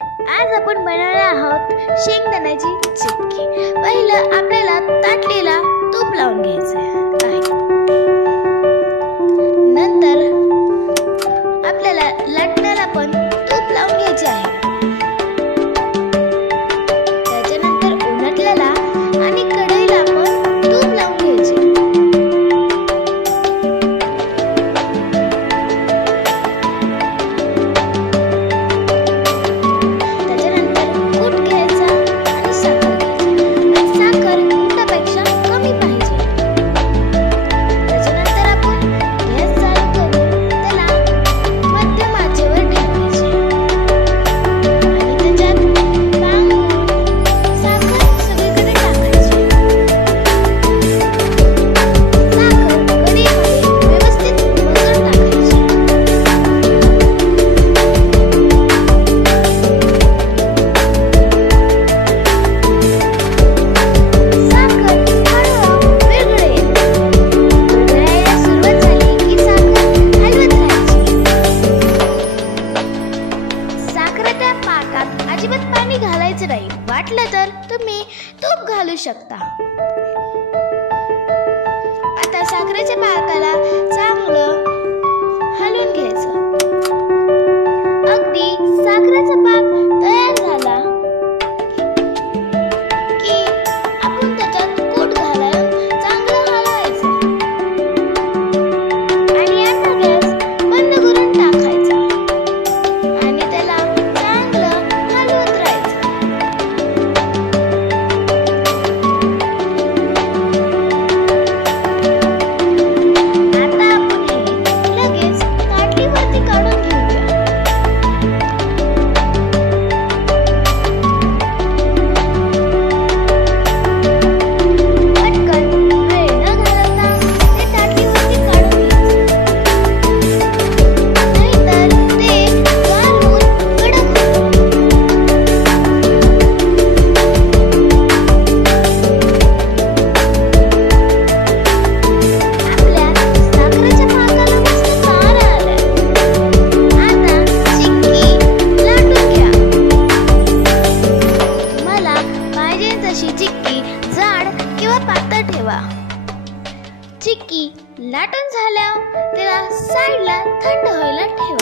आज आपण बनवणार आहोत शेंगदाण्याची चिक्की। पहिलं आपल्याला ताटलीला तूप लावून घ्यायचे आहे। नंतर आपल्याला लाटण्याला पण तूप लावून घ्यायचे आहे। त्याच्यानंतर उन्हातल्याला आणि कढईला पण तूप लावून घ्यायचे। अजिबात पाणी घालायचं नाही, वाटलं तर तुम्ही तूप घालू शकता। आता साखरेच्या पाकाला चांगलं हलवून घ्यायचं। अगदी साखरेचा पाक तयार झाला की आपण त्याच्यात कूट घालून चांगलं हलवायचं आणि आता गॅस बंद करून टाकायचा आणि त्याला चिक्की जाड किंवा पातळ ठेवा। चिक्की लाटून झाल्यावर त्याला साईडला थंड व्हायला ठेवा।